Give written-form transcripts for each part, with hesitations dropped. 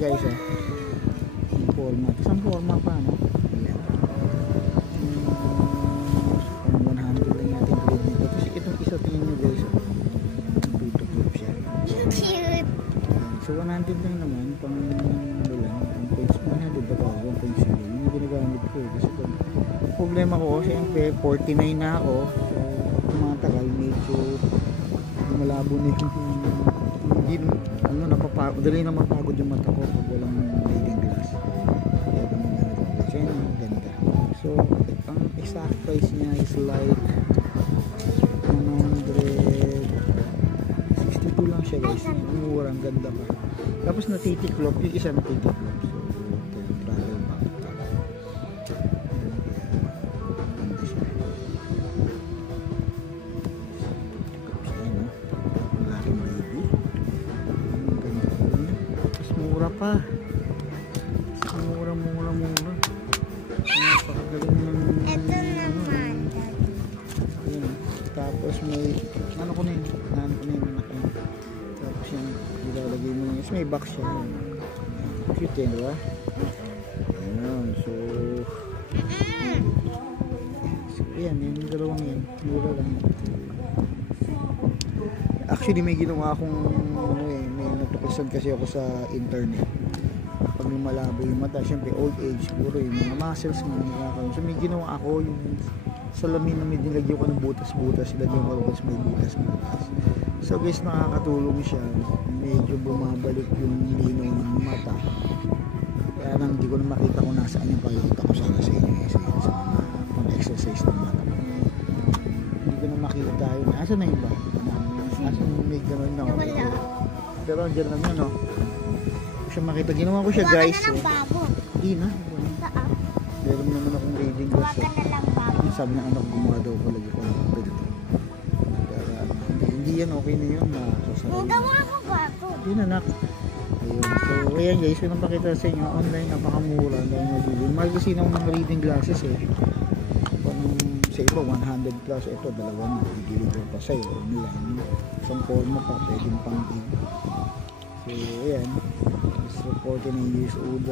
guys oh. Ang forma. Tapos ang forma pa no. Ayan. Pang 100 lang natin grade nito. Tapos itong isa tingin nyo guys oh. Tutuklop siya. Cute. So 100 lang naman pang ano lang. 100 ba ito? 1.0. Yung ginagamit ko eh. Kasi pag problema ko siyempre 49 na ako. So tumatagal medyo malabo na yung hindi ano napapagod dali na mapagod yung mata ko pag walang reading glass kaya naman ganito kasi yung ganda so ang exact price niya is like 162 lang siya guys murang ganda pa tapos natitiklop yung isa natitiklop so travel back pa mura napakagaling ng ito naman yun. Tapos may ano ko na yun anak yun tapos yan ilalagay mo yun may box siya yun. Cute yun diba ayan so yan yung dalawang yun mura lang actually may ginawa akong ano eh may natuklasan kasi ako sa internet pag malabo yung mata syempre old age siguro yung mga muscles mga nakakaroon so may ginawa ako yung salamin na may nilagyan ko ng butas-butas ilagyan ko tapos may butas-butas so guys nakakatulong siya medyo bumabalik yung linaw ng mata kaya lang hindi ko na makita kung nasaan yung pakikita ko sana sa inyo sa mga pang-exercise ng mata hindi ko na makita yun asa na yung ba? Asa may gano'n na ako pero andyan lang yun no siya makita ginawa ko siya guys hindi na meron naman akong reading glass sabi ng anak gumawa daw ko lagi ko pwede to pero hindi yan okay na yun gawa ko ba ito hindi na nak ayun so ayan guys yun ang pakita sa inyo online napakamura dahil nabibili mahal kasi ng mga reading glasses eh sa iba 100 plus ito dalawang i-deliver pa sa'yo online isang forma pa pwedeng pang so ayan so 49 years old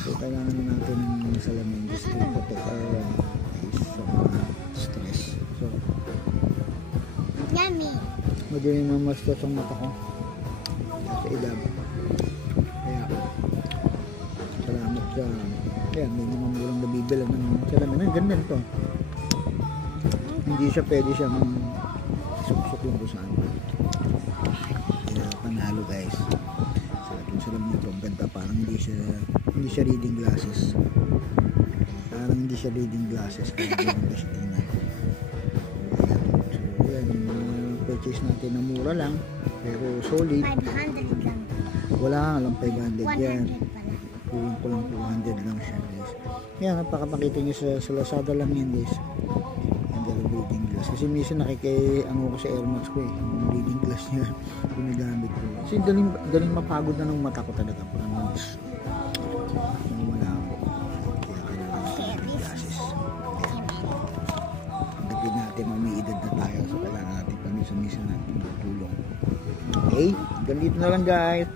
so kailangan natin ng salamin just to protect our eyes sa stress so yummy magaling na mastos ang mata ko sa edad kaya salamat sa ayan may mga murang nabibila ng salamin ang ganda nito hindi siya pwede siyang suksok lang kung saan kaya panalo guys yung salamin nito ang ganda parang hindi siya reading glasses kaya ganda siya tingnan ayan so ayan yung purchase natin na mura lang pero solid 500 lang wala nga lang 500 yan 100 pala kulang ko lang 200 lang siya guys yan napakapakita nyo sa Lazada lang yan guys yung dalawang reading glass kasi minsan ano ko sa Air Max ko eh yung reading glass niya ginagamit ko kasi daling mapagod na ng mata ko talaga parang wala ako kaya kailangan natin reading glasses pagdating natin umiidad na tayo so kailangan natin paminsan natin tulong okay ganito na lang guys